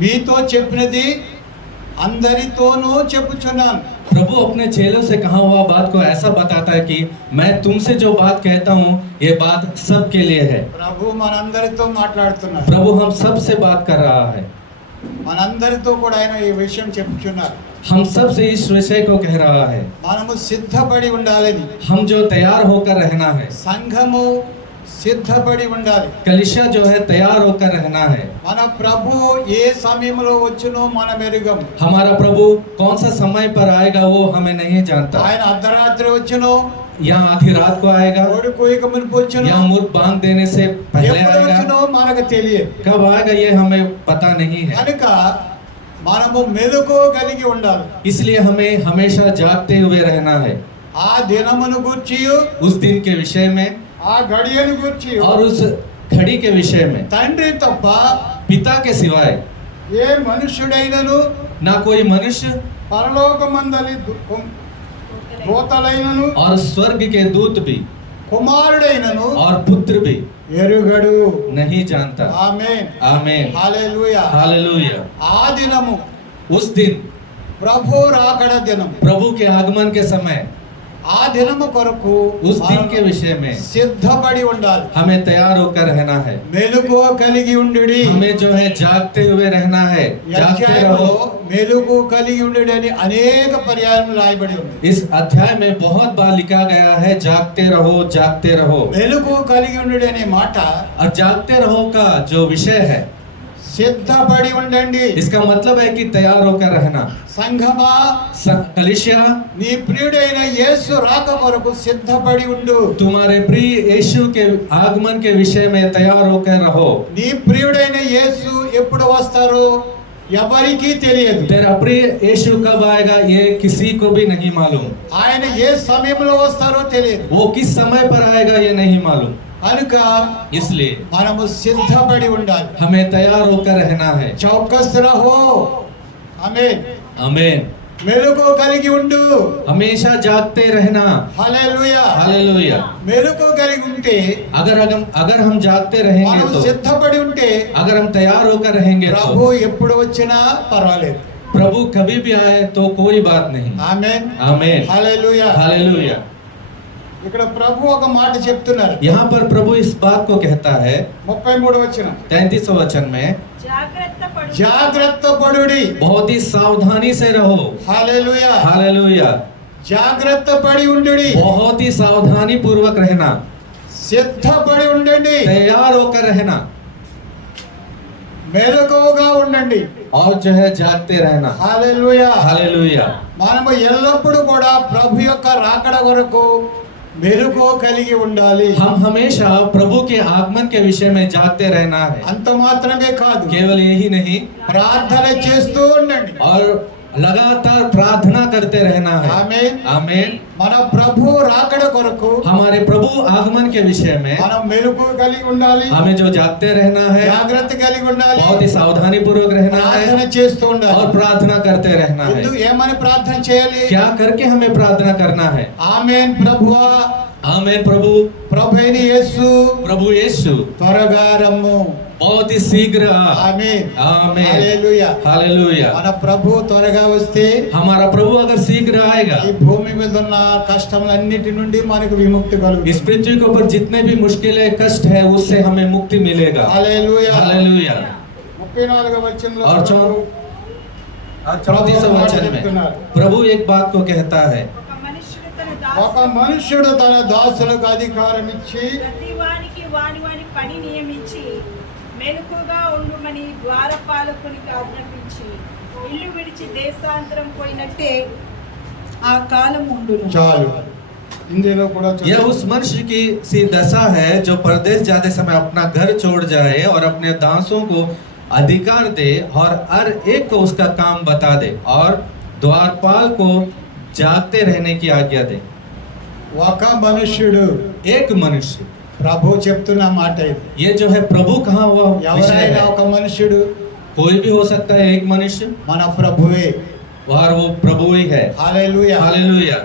మీతో చెప్పినది అందరితోనూ చెప్పుచున్నాను. प्रभु अपने चेलों से कहा हुआ बात को ऐसा बताता है कि मैं तुमसे जो बात कहता हूँ ये बात सबके लिए है। ప్రభు మనందరితో మాట్లాడుతున్నారు. प्रभु हम सब से बात कर रहा है। మనందరితో కూడా ఆయన ఈ విషయం చెప్పుచున్నారు. हम सब से इस विषय को कह रहा है। మనము సిద్ధపడి ఉండాలని. हम जो तैयार होकर रहना है। సంఘము సిద్ధపడి ఉండాలి. कलीसिया जो है तैयार होकर रहना है। మన ప్రభు ఏ సమయంలో వచ్చునో మనం ఎరుగం. हमारा प्रभु कौन सा समय पर आएगा वो हमें नहीं जानता। ఆయన అర్ధరాత్రి వచ్చునో, या आधी रात को आएगा, కోడి కోయక మునుపు వచ్చునో, या मूर्ख बांध देने से पहले ఎప్పుడు आएगा, వచ్చునో మనకు తెలియదు. कब आएगा ये हमें पता नहीं है। కనుక మనము మెలకువ కలిగి ఉండాలి. इसलिए हमें हमेशा जागते हुए रहना है। ఆ దినమును గూర్చి, उस दिन के विषय में ఆ గడియను గూర్చి और उस घड़ी के विषय में తండ్రి తప్ప पिता के सिवाय ఏ మనుష్యుడైనను, ना कोई मनुष्य పరలోకమందలి దూతలైనను, और स्वर्ग के दूत भी కుమారుడైనను और पुत्र भी ఎరుగడు. नहीं जानता। ఆమేన్, आमीन, హల్లెలూయా. हालेलुया। ఆ దినము उस दिन ప్రభు రాకడ దినం. प्रभु के आगमन के समय ఆ దినము కొరకు उस दिन के विषय में సిద్ధపడి ఉండాలి. हमें तैयार होकर रहना है। మెలకువ కలిగి ఉండుడి. हमें जो है जागते हुए रहना है। जागते रहो। మెలకువ కలిగి ఉండుడి అని అనేక పర్యాయం రాయబడి ఉంది. इस अध्याय में बहुत बार लिखा गया है जागते रहो, जागते रहो। మెలకువ కలిగి ఉండుడి అనే మాట और जागते रहो का जो विषय है సిద్ధపడి ఉండండి. इसका मतलब है कि तैयार होकर रहना। సంఘమా, कलीसिया నీ ప్రియుడైన యేసు రాక కొరకు సిద్ధపడి ఉండు. तुम्हारे प्रिय यीशु के आगमन के विषय में तैयार होकर रहो। నీ ప్రియుడైన యేసు ఎప్పుడు వస్తారో ఎవరికీ తెలియదు. तेरा प्रिय यीशु कब आएगा ये किसी को भी नहीं मालूम। ఆయన ఏ సమయంలో వస్తారో తెలియదు. वो किस समय पर आएगा ये नहीं मालूम। కనుక इसलिए మనము సిద్ధపడి ఉండాలి. हमें तैयार होकर रहना है। చౌకస్ రహో. ఆమేన్. आमीन। మెలకువ కలిగి ఉండు. हमेशा जागते रहना। హల్లెలూయా. हालेलुया। మెలకువ కలిగి ఉంటే, अगर हम जागते रहेंगे మనం तो, సిద్ధపడి ఉంటే अगर हम तैयार होकर रहेंगे ప్రభు तो ఎప్పుడు వచ్చినా పర్వాలేదు. प्रभु कभी भी आए तो कोई बात नहीं। ఆమేన్, आमीन, హల్లెలూయా. हालेलुया। ఇక్కడ ప్రభు ఒక మాట చెప్తున్నారు. यहाँ पर प्रभु इस बात को कहता है 33వ వచనం, 33वें वचन में జాగ్రత్త పడుడి. बहुत ही सावधानी से रहो। హల్లెలూయా. हालेलुया। జాగ్రత్త పడి ఉండుడి. बहुत ही सावधानी पूर्वक रहना, సిద్ధపడి ఉండండి. तैयार होकर रहना మెలకువగా ఉండండి. और जो है जागते रहना। హల్లెలూయా. हालेलुया। మనము ఎల్లప్పుడూ కూడా ప్రభు యొక్క రాకడ వరకు మెలకువ కలిగి ఉండాలి. हम हमेशा प्रभु के आगमन के विषय में जागते रहना है। అంత మాత్రమే కాదు, केवल यही नहीं, ప్రార్థన చేస్తూ ఉండండి. और लगातार प्रार्थना करते रहना है। ఆమేన్. आमीन। మన ప్రభు రాకడ కొరకు हमारे प्रभु आगमन के विषय में మనం మెలకువ కలిగి ఉండాలి. हमें जो जागते रहना है, జాగ్రత్త కలిగి ఉండాలి. बहुत ही सावधानी पूर्वक रहना ప్రార్థన है చేస్తూ ఉండాలి. और प्रार्थना करते रहना है। ఎందుకు ఏమని ప్రార్థన చేయాలి? क्या करके हमें प्रार्थना करना है? ఆమేన్. ప్రభువా, आमीन। प्रभु ప్రభువైన యేసు प्रभु यीशु త్వరగా రమ్ము. बहुत ही शीघ्र आ। ఆమేన్, आमीन, హల్లెలూయా. हालेलुया। మన ప్రభు త్వరగా వస్తే हमारा प्रभु अगर शीघ्र आएगा, ఈ భూమి మీద ఉన్న కష్టములన్నిటి నుండి మనకు విముక్తి इस కలుగుతుంది. पृथ्वी के ऊपर जितने भी मुश्किलें कष्ट है उससे हमें मुक्ति मिलेगा। హల్లెలూయా. हालेलुया। 34వ వచనంలో और 34वें वचन में प्रभु एक बात को कहता है, ఒక మనుష్యుడు తన దాసులకు అధికారం ఇచ్చి ప్రతి వానికి వాని వాని పని నియమించి మెలకుగా ఉండుమని ద్వారపాలకునికి ఆజ్ఞాపించి ఇల్లు విడిచి దేశాంతరం పోయినట్టే ఆ కాలం ఉండును. చాలు. ఇందులో కూడా यह उस मनुष्य की सी दशा है जो परदेश जाते समय अपना घर छोड़ जाए और अपने दासों को अधिकार दे और हर एक को उसका काम बता दे और द्वारपाल को जागते रहने की आज्ञा दे। ఒక మనుష్యుడు, एक मनुष्य, ప్రభు చెప్తున్న మాట ఇది. ये जो है प्रभु कहा हुआ विषय ఎవరైనా है। ఒక మనుష్యుడు कोई भी हो सकता है एक मनुष्य, మన ప్రభువే. और वो प्रभु ही है। హల్లెలూయా. हालेलुया।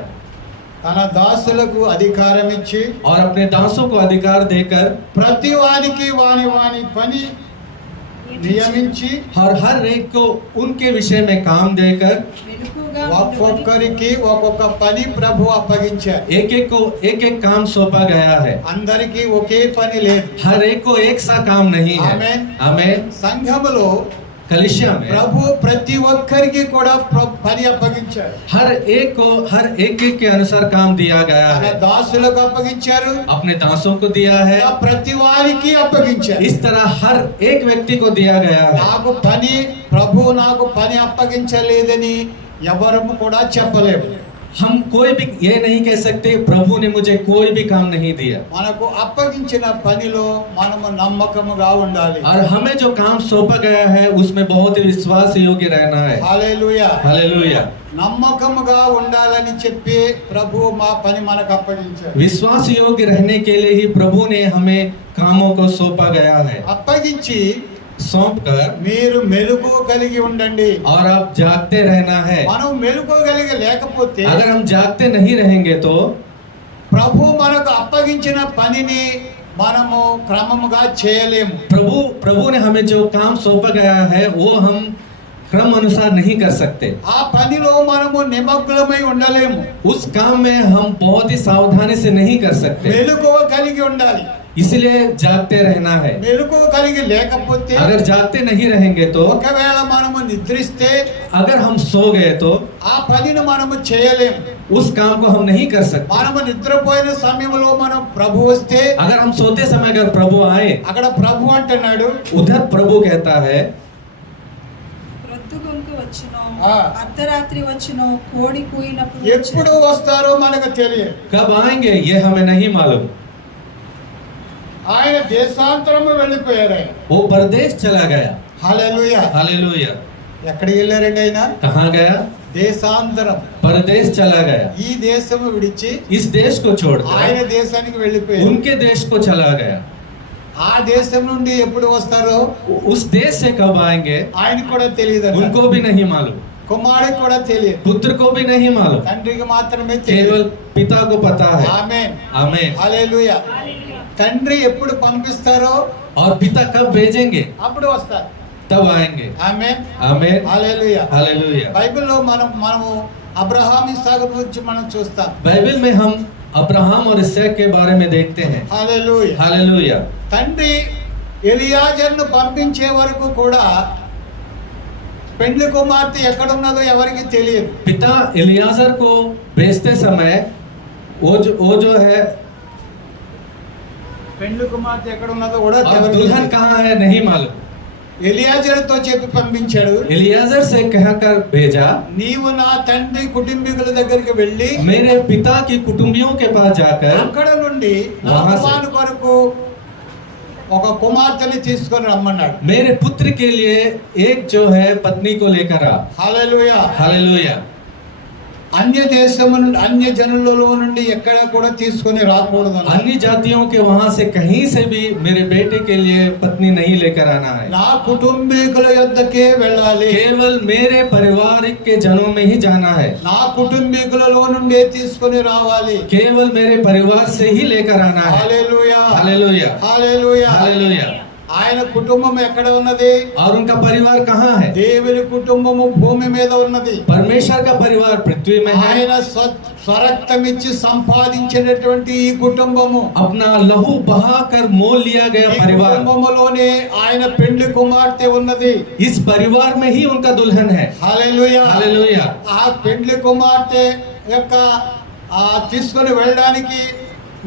తన దాసులకు అధికారం ఇచ్చి और अपने दासों को अधिकार देकर ప్రతి వానికి వాని వాని పని నియమించి और हर एक को उनके विषय में काम देकर మెలకువగా ఒక్కొక్కరికి ఒక్కొక్క పని ప్రభు అప్పగించారు. एक एक काम सौंपा गया है। అందరికీ ఒకే పని లేదు. हर एक को एक सा काम नहीं है। आमेन। आमेन। సంఘములో कलिसिया में ప్రభు ప్రతి ఒక్కరికి కూడా పని అప్పగించారు. हर एक के अनुसार काम दिया गया తన है। దాసులకు అప్పగించారు, अपने दासों को दिया है, ప్రతి వారికి అప్పగించారు. इस तरह हर एक व्यक्ति को दिया गया है। నాకు పని ప్రభు నాకు పని అప్పగించలేదని ఎవరు కూడా చెప్పలేము. हम कोई भी ये नहीं कह सकते प्रभु ने मुझे कोई भी काम नहीं दिया। మనకు అప్పగించిన పనిలో మనము నమ్మకముగా ఉండాలి. और हमें जो काम सौंपा गया है उसमें बहुत ही विश्वास योग्य रहना है। హల్లెలూయా. हालेलुया। నమ్మకముగా ఉండాలని చెప్పి ప్రభు మా పని మనకు అప్పగించారు. विश्वास योग्य रहने के लिए ही प्रभु ने हमें कामों को सौंपा गया है। అప్పగించి सौंप कर మీరు మెలుగు కలిగి ఉండండి. और आप जागते रहना है। మనం మెలుగు కలిగి లేకపోతే अगर हम जागते नहीं रहेंगे तो ప్రభు మనకు అప్పగించిన పనిని మనము క్రమముగా చేయలేము. प्रभु ने हमें जो काम सौंपा गया है वो हम क्रम अनुसार नहीं कर सकते। ఆ పనిలో మనము నిమగ్నమై ఉండలేము. उस काम में हम बहुत ही सावधानी से नहीं कर सकते, మెలుకువ కలిగి ఉండాలి. इसलिए जागते रहना है। మెలుకువ కలిగి లేకపోతే अगर जागते नहीं रहेंगे तो ఒకవేళ మనము నిద్రిస్తే अगर हम सो गए तो ఆ పనిని మనము చేయలేము. उस काम को हम नहीं कर सकते। మనము నిద్రపోయిన సమయంలో మనం ప్రభు వస్తే अगर हम सोते समय अगर प्रभु आए, అక్కడ ప్రభు అంటున్నాడు, उधर प्रभु कहता है ప్రొద్దుగుంకు వచ్చును, ఆ. అర్ధరాత్రి వచ్చును, కోడి కూయినప్పుడు ఎప్పుడు వచ్చును. వస్తారో మనకు తెలియదు. कब आएंगे ये हमें नहीं मालूम। ఆయన దేశాంతరము వెళ్ళిపోయారు. ఆయన वो परदेश चला गया। హల్లెలూయా. हालेलुया। ఎక్కడికి వెళ్ళారండి ఆయన? कहाँ गया? దేశాంతరం. परदेश चला गया। ఈ దేశము విడిచి इस देश को ఆయన छोड़कर దేశానికి వెళ్ళిపోయారు. उनके देश को चला गया। ఆ దేశం నుండి ఎప్పుడు వస్తారో उस देश से कब आएंगे ఆయనకు కూడా తెలియదు. उनको भी नहीं मालूम, కుమారుడికి కూడా తెలియదు, पुत्र को भी नहीं मालूम, తండ్రికి మాత్రమే केवल తెలియదు. पिता को पता है। ఆమేన్. आमीन। హల్లెలూయా. తండ్రి ఎప్పుడు పంపిస్తారో और पिता कब भेजेंगे అప్పుడు వస్తారు. तब आएंगे। ఆమేన్. आमीन। హల్లెలూయా. हालेलुया। బైబిల్లో మనము అబ్రహాం ఇస్సాకు గురించి మనం చూస్తాం. बाइबल में हम अब्राहम और इसहाक के बारे में देखते हैं। హల్లెలూయా. हालेलुया। తండ్రి ఎలియాజర్ను పంపించే వరకు కూడా పెండ్లి కుమార్తె ఎక్కడున్నదో ఎవరికి తెలియదు. पिता एलियाजर को भेजते समय वो जो है పెండ్లి కుమార్తె ఎక్కడున్నదో కూడా और ఎవరికి दुल्हन తెలియదు. कहाँ है नहीं मालूम। ఎలియాజరుతో చెప్పి పంపించాడు, एलियाजर से कहकर भेजा, నీవు నా తండ్రి కుటుంబీకుల దగ్గరికి వెళ్ళి मेरे पिता की कुटुंबियों के पास जाकर అక్కడ నుండి నా వహాసే. కుమారుని కొరకు ఒక కుమార్తెని తీసుకొని రమ్మన్నాడు. मेरे पुत्र के लिए एक जो है पत्नी को लेकर आ। హల్లెలూయా. हालेलुया। అన్య దేశము నుండి అన్య జనులలో నుండి ఎక్కడ కూడా తీసుకొని రాకూడదు అన్నాడు. अन्य जातियों के वहां से कहीं से भी मेरे बेटे के लिए पत्नी नहीं लेकर आना है, నా కుటుంబీకుల యొద్దకే వెళ్ళాలి. केवल मेरे पारिवारिक के जनों में ही जाना है, నా కుటుంబీకులలో నుండే తీసుకొని రావాలి. केवल मेरे परिवार से ही लेकर आना है। హల్లెలూయా. हालेलुया। హల్లెలూయా. हालेलुया। ఆయన కుటుంబం ఎక్కడ ఉన్నది? और उनका परिवार कहाँ है? దేవుని కుటుంబము భూమి మీద ఉన్నది. परमेश्वर का परिवार पृथ्वी में है। ఆయన స్వరక్తమిచ్చి సంపాదించినటువంటి ఈ కుటుంబము, अपना लहू बहाकर मोल लिया गया ఈ परिवार, కుటుంబములోనే ఆయన పెండ్లి కుమార్తె ఉన్నది. इस परिवार में ही उनका दुल्हन है। హల్లెలూయా. हालेलुया। ఆ పెండ్లి కుమార్తె యొక్క తీసుకొని వెళ్ళడానికి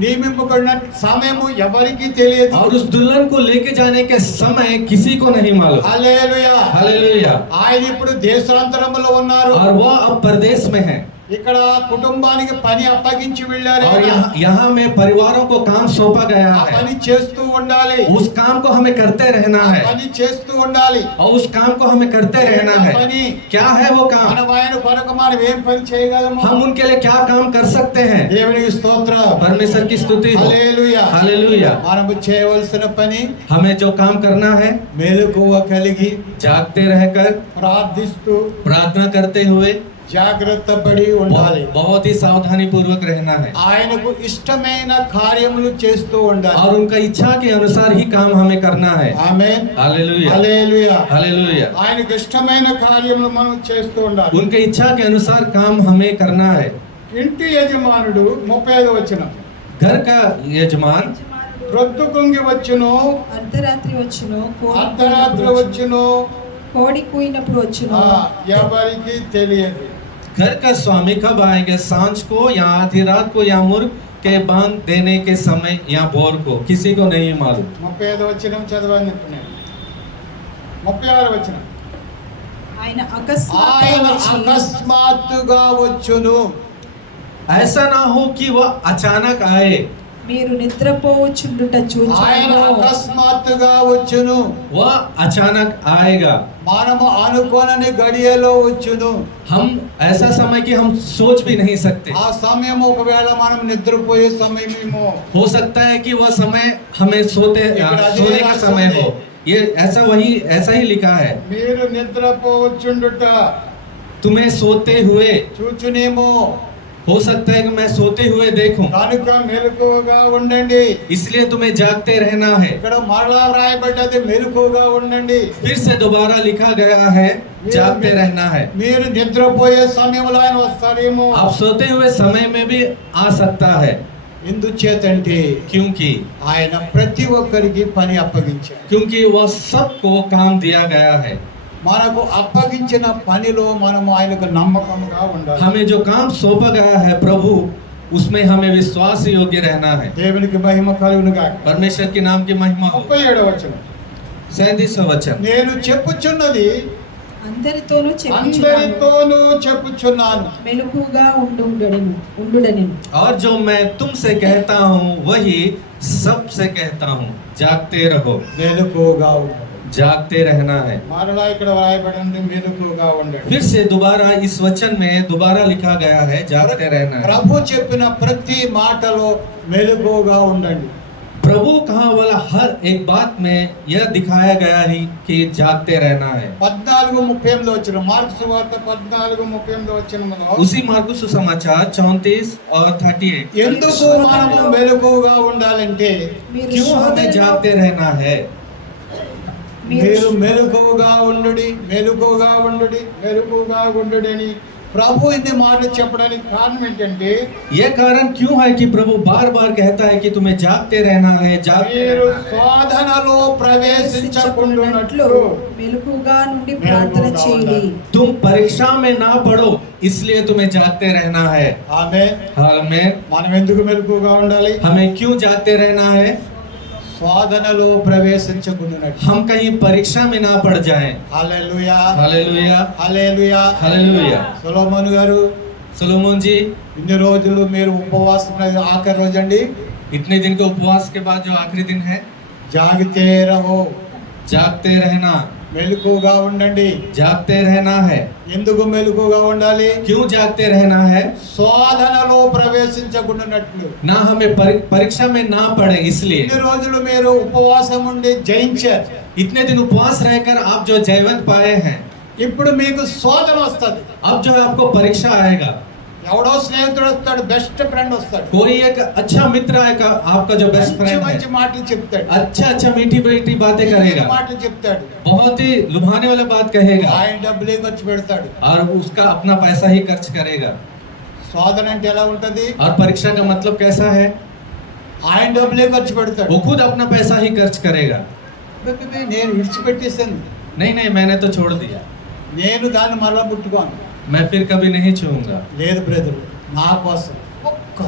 నియమింపబడిన సమయము ఎవరికి తెలియదు. और उस दुल्हन को लेके जाने के समय किसी को नहीं मालूम। హల్లెలూయా. हालेलुया। ఆయన ఇప్పుడు దేశాంతరములో ఉన్నారు. और वो अब परदेश में है ఇక్కడ కుటుంబానికి పని అప్పగించి వెళ్ళారు. और यहाँ में परिवारों को काम सौंपा गया ఆ है। పని చేస్తూ ఉండాలి. उस काम को हमें करते रहना ఆ है పని చేస్తూ ఉండాలి. और उस काम को हमें करते रहना है। పని क्या है वो काम? మనం ఆయన కొరకు మనం ఏం పని చేయగలము? हम उनके लिए क्या काम कर सकते हैं? దేవునికి స్తోత్రం. परमेश्वर की स्तुति हो। హల్లెలూయా. हालेलुया। మనము చేయవలసిన పని हमें जो काम करना है, మెలకువ కలిగి जागते रहकर ప్రార్థిస్తూ प्रार्थना करते हुए జాగ్రత్త పడి ఉండాలి. बहुत ही सावधानी पूर्वक रहना है ఆయనకు ఇష్టమైన కార్యములు చేస్తూ ఉండాలి. और उनका इच्छा के अनुसार ही काम हमें करना है। ఆమేన్. हालेलुया హల్లెలూయా. हालेलुया। ఆయనకు ఇష్టమైన కార్యములు మనం చేస్తూ ఉండాలి. उनके इच्छा के अनुसार काम हमें करना है। ఇంటి యజమానుడు 35వ వచనం, घर का यजमान యజమానుడు ప్రొద్దు కుంగి వచ్చును, అర్ధరాత్రి వచ్చును, అర్ధరాత్రి వచ్చును, కోడి కూయినప్పుడు వచ్చును, ఎవరికి తెలియదు. घर का स्वामी कब आएंगे, सांझ को या आधी रात को या मुर्ग के बांध देने के समय या भोर को, किसी को नहीं मालूम। 35వ వచనం చదవని చెప్తున్నాను. 36వ వచనం, ఆయన ఆయన అకస్మాత్తుగా వచ్చి అకస్మాత్తుగా వచ్చును. ऐसा ना हो कि वह अचानक आए। మీరు నిద్రపోవచ్చుండుట ఆయన చూచును. అకస్మాత్తుగా వచ్చును. वह अचानक आएगा। మనము అనుకోనని గడియలో వచ్చును. हम ऐसा समय कि हम सोच भी नहीं सकते। ఆ సమయం ఒకవేళ మనం నిద్రపోయే సమయమేమో. हो सकता है कि वह समय हमें सोने का समय हो। ये ऐसा ही लिखा है, మీరు నిద్రపోవచ్చుండుట तुम्हें सोते हुए। చూచునేమో. हो सकता है कि मैं सोते हुए देखूं, కనుక మెలకువగా ఉండండి. इसलिए तुम्हें जागते रहना है। ఇక్కడ మరలా రాయబడ్డది మెలకువగా ఉండండి. फिर से दोबारा लिखा गया है, जागते रहना है। మీరు నిద్రపోయే సమయంలో ఆయన వస్తారేమో. आप सोते हुए समय में भी आ सकता है, ఎందుచేతంటే क्योंकि ఆయన ప్రతి ఒక్కరికి పని అప్పగించారు. क्योंकि वह सबको काम दिया गया है। మనకు అప్పగించిన పనిలో మనము ఆయనకు నమ్మకంగా ఉండాలి. हमें जो काम सौंपा गया है प्रभु, उसमें हमें विश्वास योग्य रहना है। దేవునికి మహిమ కలుగును గాక. परमेश्वर के नाम की महिमा हो। 37వ వచనం, 37वां वचन, నేను చెప్పుచున్నది అందరితోనూ చెప్పుచున్నాను, అందరితోనూ చెప్పుచున్నాను. మెలకుగా ఉండుడని. और जो मैं तुमसे कहता हूँ वही सबसे कहता हूँ, जागते रहो। మెలకువగా ఉండండి. जागते रहना है। మరలా ఇక్కడ రాయబడింది మెలకువగా ఉండండి. फिर से दोबारा इस वचन में दोबारा लिखा गया है, जागते रहना है। ప్రభు చెప్పిన ప్రతి మాటలో మెలకువగా ఉండండి. प्रभु कहा वाला हर एक बात में यह दिखाया गया है कि जागते रहना है। 14:38 వచ్చిన మార్కు సువార్త 14:38 వచ్చినలో उसी मार्कुस सुसमाचार 34 और 38, ఎందుకు మనము మెలకువగా ఉండాలంటే क्यों हमें जागते रहना है। మీరు మెలకువగా ఉండుడి, మెలకువగా ఉండుడి, మెలకువగా ఉండుడి అని ప్రభు ఇన్ని మాటలు చెప్పడానికి కారణం ఏంటంటే यह कारण क्यों है कि प्रभु बार बार कहता है कि तुम्हें जागते रहना है, जागते మీరు रहना है। శోధనలో ప్రవేశించకుండానట్లు మెలకుగా నుండి ప్రార్థన చేయండి. तुम परीक्षा में ना पड़ो, इसलिए तुम्हें जागते रहना है। ఆమేన్. हमें మనం ఎందుకు మెలకువగా ఉండాలి? हमें क्यों जागते रहना है, శోధనలో ప్రవేశించకుండానట్లు. हम कहीं परीक्षा में ना पड़ जाएं। హల్లెలూయా, हालेलुया హల్లెలూయా. हालेलुया। సొలొమోన్ గారు सोलोमन जी, ఇన్ని రోజులు మీరు ఉపవాసం ఉన్నది ఆఖరి రోజు అండి. इतने दिन के उपवास के बाद जो आखिरी दिन है, జాగితే రహో, जागते रहना, మెలకువగా ఉండండి. जागते रहना है। ఎందుకు మెలకువగా ఉండాలి? क्यों जागते रहना है, శోధనలో ప్రవేశించకుండానట్లు. ना हमें परीक्षा में ना पड़े इसलिए। ఇన్ని రోజులు మీరు ఉపవాసం ఉండి జయించారు. इतने दिन उपवास रहकर आप जो जयवंत पाए हैं, ఇప్పుడు మీకు శోధన వస్తుంది. अब जो है आपको परीक्षा आएगा। ఎవడో స్నేహితుడు వస్తాడు, బెస్ట్ ఫ్రెండ్ వస్తాడు, कोई एक अच्छा मित्र आएगा, आपका जो बेस्ट మంచి फ्रेंड మంచి है, మాటలు చెప్తాడు, अच्छा मीठी मीठी बातें करेगा, మాటలు చెప్తాడు, बहुत ही लुभाने वाला बात कहेगा, ఆయన డబ్బులే ఖర్చు పెడతాడు. और उसका अपना पैसा ही खर्च करेगा। శోధన అంటే ఎలా ఉంటది? और परीक्षा का मतलब कैसा है, ఆయన డబ్బులే ఖర్చు పెడతాడు. वो खुद अपना पैसा ही खर्च करेगा। నేను విడిచిపెట్టేసాను, नहीं नहीं, मैंने तो छोड़ दिया, నేను దాన్ని మరలా పుట్టుకోను. मैं फिर कभी नहीं छूऊंगा। లేదు బ్రదర్, నా కోసం ఒక్క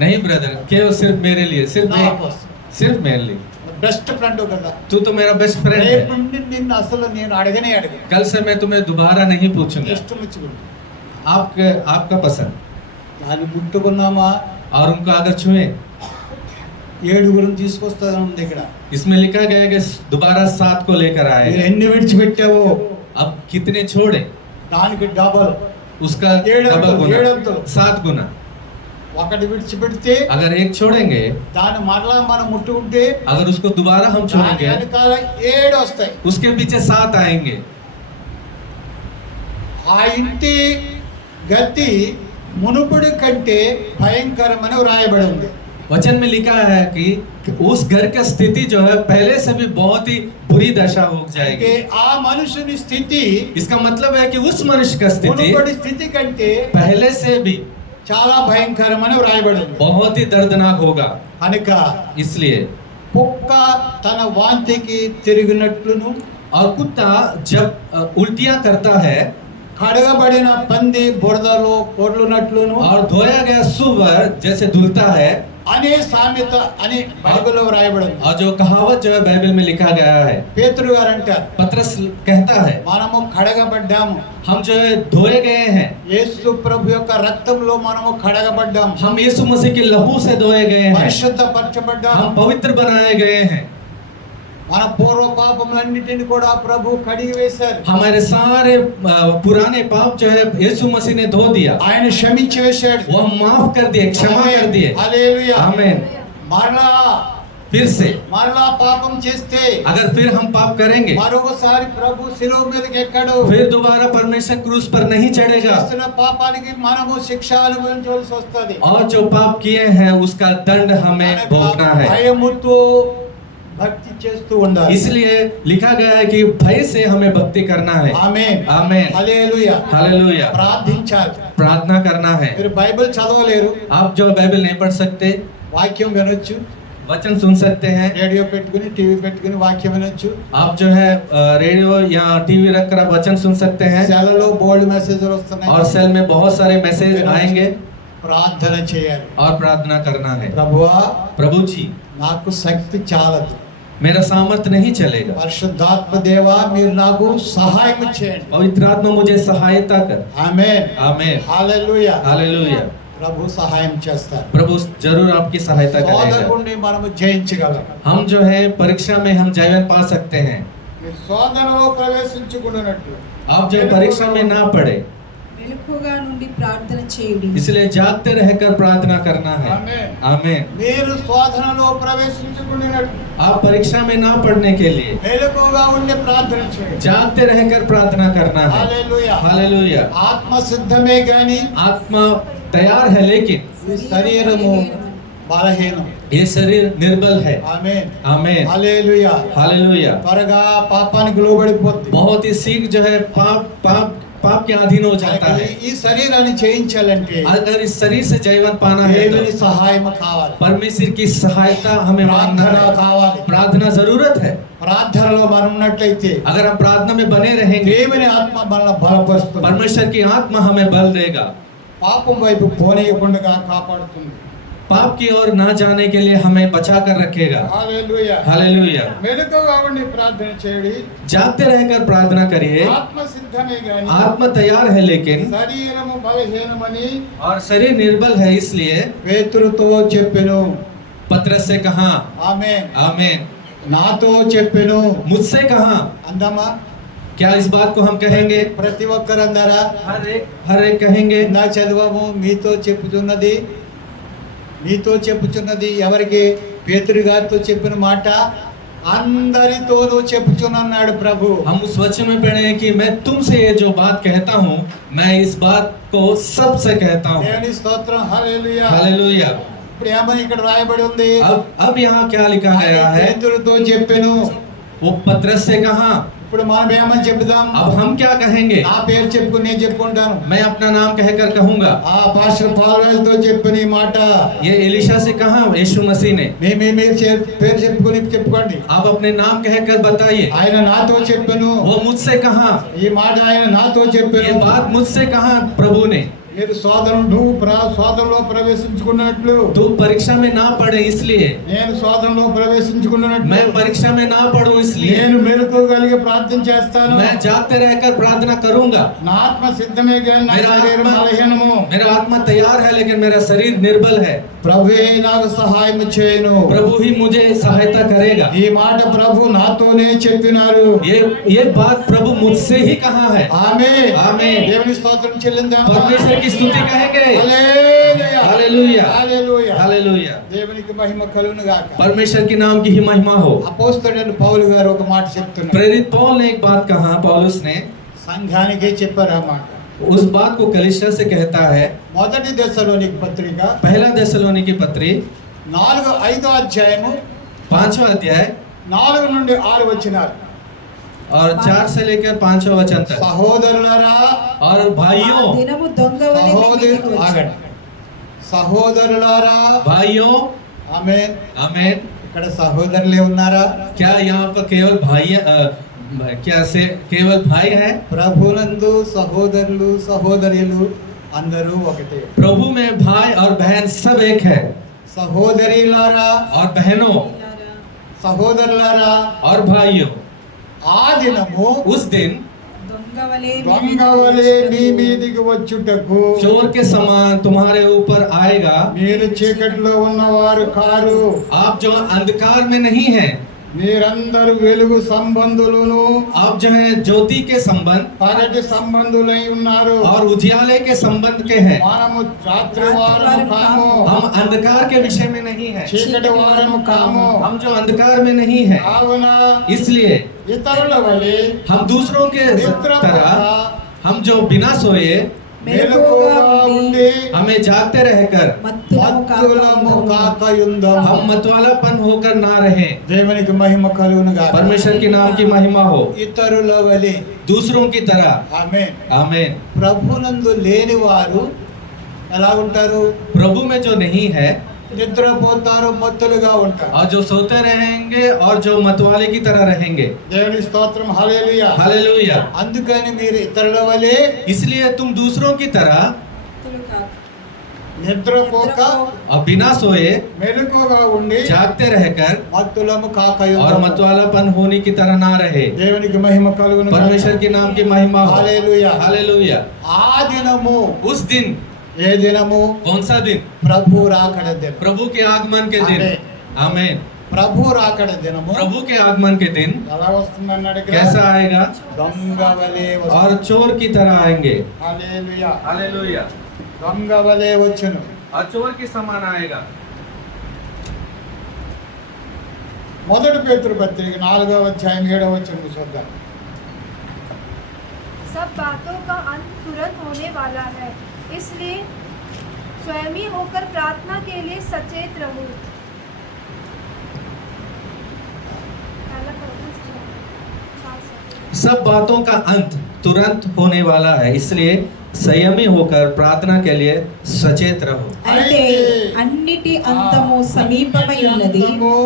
नहीं ब्रदर, केवल सिर्फ मेरे लिए, నా కోసం सिर्फ मेरे लिए। బెస్ట్ ఫ్రెండ్ కదా. तू तो मेरा बेस्ट फ्रेंड రేపు है। నుండి నిన్ను అసలు నేను అడగనే అడగను. कल से मैं तुम्हें दोबारा नहीं पूछूंगा, ఇష్టం వచ్చింది. आपका पसंद। దాన్ని ముట్టుకున్నామా? और उनको अगर छुए, 7 తీసుకొస్తాను ఉంది ఇక్కడ. इसमें लिखा गया है कि दोबारा 7 को लेकर మీరు आएगा। ఎన్ని విడిచిపెట్టావో अब कितने छोड़े, దానికి డబల్. उसका ఏడు डबल अंतल, गुना, ఏడు अंतल। 7 गुना। ఒకటి విడిచిపెడితే अगर एक छोड़ेंगे, దాన్ని మరలా మనం ముట్టుకుంటే अगर उसको दोबारा हम దాని छोड़ेंगे, వెనకాల 7 వస్తాయి. उसके पीछे 7 आएंगे। ఆ ఇంటి గతి మునుపుడి కంటే భయంకరమని వ్రాయబడి ఉంది. वचन में लिखा है कि उस घर का स्थिति जो है पहले से भी बहुत ही बुरी दशा हो అంటే जाएगी. ఆ మనుషుని స్థితి इसका मतलब है कि उस मनुष्य का स्थिति మునుపడి స్థితి కంటే पहले से भी చాలా భయంకరమని వ్రాయబడి ఉంది. बहुत ही दर्दनाक होगा. కనుక इसलिए కుక్క తన వాంతికి తిరిగినట్లును और कुत्ता जब उल्टियां करता है కడగబడిన పంది బురదలో పొర్లునట్లును और धोया गया सुअर जैसे धुलता है, అనే సామెత అని బైబిల్లో వ్రాయబడి ఉంది. और जो कहावत जो है बाइबल में लिखा गया है, పేతురు గారు అంటారు, पतरस कहता है మనము కడగబడ్డాము, हम जो है धोए गए हैं, యేసు ప్రభు యొక్క రక్తంలో మనము కడగబడ్డాము, हम यीशु मसीह के लहू से धोए गए हैं, పరిశుద్ధపరచబడ్డాము. हम पवित्र बनाए गए हैं. మన పూర్వ పాపములన్నిటిని కూడా ప్రభు కడిగి వేశారు. हमारे सारे पुराने पाप जो है यीशु मसीह ने धो दिया, ఆయన క్షమించి వేశాడు. वो हम माफ कर दिए, क्षमा कर दिए. హల్లెలూయా. आमीन. మరలా फिर से మరలా పాపం చేస్తే अगर फिर हम पाप करेंगे, మరొకసారి ప్రభు శిలువ మీదకి ఎక్కడు. फिर दोबारा परमेश्वर क्रूस पर नहीं चढ़ेगा, చేస్తున్న పాపానికి మనము శిక్ష అనుభవించవలసి వస్తది. और जो पाप किए हैं उसका दंड हमें भोगना है. భయముతో భక్తి చేస్తూ ఉండాలి. इसलिए लिखा गया है कि भय से हमें भक्ति करना है. ఆమేన్. आमीन. హల్లెలూయా. हालेलुया. ప్రార్థించాలి. प्रार्थना करना है. మీరు బైబిల్ చదవలేరు, आप जो बाइबल नहीं पढ़ सकते, వాక్యం వినొచ్చు, वचन सुन सकते हैं. రేడియో పెట్టుకుని టీవీ పెట్టుకుని వాక్యం వినొచ్చు. आप जो है रेडियो या टीवी रखकर आप वचन सुन सकते हैं, సెలలో బోల్డ్ మెసేజ్లు వస్తున్నాయి. और सेल में बहुत सारे मैसेज आएंगे, ప్రార్థన చేయాలి. और प्रार्थना करना है. ప్రభువా प्रभु जी, నాకు శక్తి చాలదు, मेरा सामर्थ्य नहीं चलेगा, పరిశుద్ధాత్మ దేవా మీరు నాకు సహాయం చేయండి. पवित्र आत्मा मुझे सहायता कर. ఆమేన్. आमीन. హల్లెలూయా. हालेलुया. ప్రభు సహాయం చేస్తారు. प्रभु जरूर आपकी सहायता करेगा. శోధకుడిని మనము జయించగలం. हम जो है परीक्षा में हम जय पा सकते हैं. మీరు శోధనలో ప్రవేశించుకున్నట్లు आप जो परीक्षा में ना पड़े, మెలకువగా నుండి ప్రార్థన చేయుడి. इसलिए जागते रहकर प्रार्थना करना है. ఆమేన్. आमीन. మీరు శోధనలో ప్రవేశించుకున్నట్లు आप परीक्षा में ना पढ़ने के लिए మెలకువగా ఉండి ప్రార్థన చేయండి. जागते रहकर प्रार्थना करना है. హల్లెలూయా. हालेलुया. ఆత్మ సిద్ధమే గాని आत्मा तैयार है लेकिन ఈ శరీరము బలహీనం. ये शरीर निर्बल है. ఆమేన్. आमीन. హల్లెలూయా. हालेलुया. త్వరగా పాపానికి లోబడిపోద్ది. बहुत ही सीख जो है पाप के अधीन हो जाता है. ఈ శరీరాన్ని జయించాలంటే अगर इस शरीर से जीवन पाना है దేవుని तो సహాయం కావాలి, परमेश्वर की सहायता हमें मांगना ప్రార్థన है. కావాలి. प्रार्थना जरूरत है. ప్రార్థనలో మనం ఉన్నట్లయితే अगर हम प्रार्थना में बने रहेंगे, దేవుని ఆత్మ మనల్ని బలపరుస్తుంది. परमेश्वर की आत्मा हमें बल देगा. పాపం వైపు పోనీయకుండా కాపాడుతుంది. पाप की ओर ना जाने के लिए हमें बचा कर रखेगा. హల్లెలూయా. हालेलुया. మెలకువగా ఉండి ప్రార్థన చేయండి. जागते रहकर प्रार्थना करिए. ఆత్మ సిద్ధమే గాని आत्मा तैयार है लेकिन శరీరము బలహీనమని और शरीर निर्बल है, इसलिए పేతురుతో చెప్పెను. पतरस से कहा. ఆమేన్. आमीन. నాతో చెప్పెను. मुझसे कहा. అందమా? क्या इस बात को हम कहेंगे? ప్రతి ఒక్కరందరా हर एक कहेंगे. నా చదవము మీతో చెప్పుచున్నది ఎవరికి? పేతురు గారితో చెప్పిన మాట అందరితోనూ చెప్పుచున్నాడు ప్రభు. हम उस वचन में पढ़े हैं कि मैं तुमसे ये जो बात कहता हूँ, मैं इस बात को सबसे कहता हूँ. దేవుని స్తోత్రం. హల్లెలూయా. हालेलुया. ఇప్పుడు ఏమని ఇక్కడ రాయబడి ఉంది? अब यहाँ क्या लिखा गया है? పేతురుతో చెప్పెను. वो पतरस से कहा. ఇప్పుడు మనం ఏమని చెప్దాం? अब हम क्या कहेंगे? నా పేరు చెప్పుకుని నేను చెప్పుకుంటాను. मैं अपना नाम कहकर कहूँगा. పాస్టర్ పాల్రాజుతో చెప్పిన ఈ మాట ये एलिशा से कहा यीशु मसीह ने. మీ పేరు చెప్పుకుని చెప్పుకోండి. आप अपने नाम कहकर बताइए. ఆయన నాతో చెప్పెను. वो मुझसे कहा. ఈ మాట ఆయన నాతో ये చెప్పెను. बात मुझसे कहा प्रभु ने. మీరు శోధనలో ప్రవేశించుకున్నట్లు तू परीक्षा में ना पढ़े इसलिए, నేను శోధనలో ప్రవేశించుకున్నట్లు मैं परीक्षा में ना पढ़ूं इसलिए, నేను మెలకువగలిగి ప్రార్థన చేస్తాను. मैं जागते रहकर प्रार्थना करूंगा. నా ఆత్మ సిద్ధమే కానీ నా శరీరం బలహీనము. मेरा आत्मा तैयार है लेकिन मेरा शरीर निर्बल है. ప్రభువే నాకు సహాయం చేయను. प्रभु ही मुझे सहायता करेगा. ఈ మాట ప్రభు నాతోనే చెప్పినారు. ये बात प्रभु मुझसे ही कहा है. ఆమేన్. ఆమేన్. దేవుని స్తోత్రం చెల్లిందామా? परमेश्वर की स्तुति कहेंगे. హల్లెలూయా. हालेलुया. హల్లెలూయా. हालेलुया. దేవునికి మహిమ కలుగును గాక. परमेश्वर के नाम की ही महिमा हो. అపోస్తలుడైన పౌలు గారు ఒక మాట చెప్తున్నారు. प्रेरित पौल ने एक बात कहा. पौलुस ने సంఘానికే చెప్పారు ఆ మాట. उस बात को कलीसिया से कहता है। మొదటి దశలోనికి పత్రిక पहला थेसलोनिकी पत्री 5వ అధ్యాయము 5वां अध्याय 4 నుండి 6 వచనాలు. और 4 से लेकर 5वां वचन तक। సహోదరులారా, और ఆ भाइयों దినము దొంగ వలె మీ మీదికి వచ్చును. ఆగండి. సహోదరులారా, भाइयों ఆమేన్. आमीन। ఇక్కడ సహోదరులే ఉన్నారా? क्या यहाँ पर केवल भाई क्या से केवल भाई है? ప్రభునందు సహోదరులు సహోదరులు అందరూ ఒకటే. प्रभु में भाई और बहन सब एक है। సహోదరులారా, और बहनों సహోదరులారా, और भाइयों, ఆ దినము उस दिन దొంగ వలె మీ దొంగ మీదికి వలె మీ వచ్చుటకు మీదికి వచ్చుటకు चोर के समान तुम्हारे ऊपर आएगा। మీరు చీకటిలో ఉన్నవారు కారు, आप जो अंधकार में नहीं हैं, మీరందరూ వెలుగు సంబంధులను आप जो है ज्योति के संबंध పగటి సంబంధులై ఉన్నారు. और उजियाले के संबंध के हैं। మనము రాత్రి వారము కాము, हम अंधकार के विषय में नहीं हैं। చీకటి వారము కాము. हम जो अंधकार में नहीं हैं, కావున इसलिए ఇతరుల వలె हम दूसरों के तरह, हम जो बिना सोए మెలకువగా ఉండి हमें जागते रहकर మత్తులము మత్తులము కాక కాకయుందము. हम मतवालापन होकर ना रहें। దేవునికి మహిమ కలుగును గాక. परमेश्वर के नाम की महिमा हो। ఇతరుల వలె दूसरों की तरह। ఆమేన్. आमीन। ప్రభునందు లేని వారు ఎలా ఉంటారు? प्रभु में जो नहीं है నిద్రపోతారు, మత్తులుగా ఉంటారు. और जो सोते रहेंगे और जो मतवाले की तरह रहेंगे। దేవుని స్తోత్రం, హల్లెలూయా. हालेलुया। అందుకని మీరు ఇతరుల వలె इसलिए तुम दूसरों की तरह మత్తులు కాక నిద్రపోక और बिना सोए మెలకువగా ఉండి जागते रहकर మత్తులము और కాకయుందము. मतवालापन होने की तरह ना रहे। దేవునికి మహిమ కలుగును గాక. परमेश्वर के नाम की महिमा हो। हालेलुया. हालेलुया। ఆ దినము, उस दिन, ఏ దినము? कौन सा दिन? ప్రభు రాకడ దినం. प्रभु के आगमन के दिन। आमीन। ప్రభు రాకడ దినము प्रभु के आगमन के दिन ఎలా వస్తుందన్నాడు ఇక్కడ? कैसा आएगा? దొంగ వలె వస్తుంది. और चोर की तरह आएंगे। హల్లెలూయా. हालेलुया। దొంగ వలె వచ్చును. और चोर के समान आएगा। మొదటి పేతురు పత్రిక 4వ అధ్యాయం 7వ వచనం చూద్దాం. सब बातों का अंत तुरंत होने वाला है, इसलिए स्वयं ही होकर प्रार्थना के लिए सचेत रहो। सब बातों का अंत तुरंत होने वाला है, इसलिए संयमी होकर प्रार्थना के लिए सचेत रहो। అయితే అన్నిటి అంతము సమీపమై ఉన్నది అంతము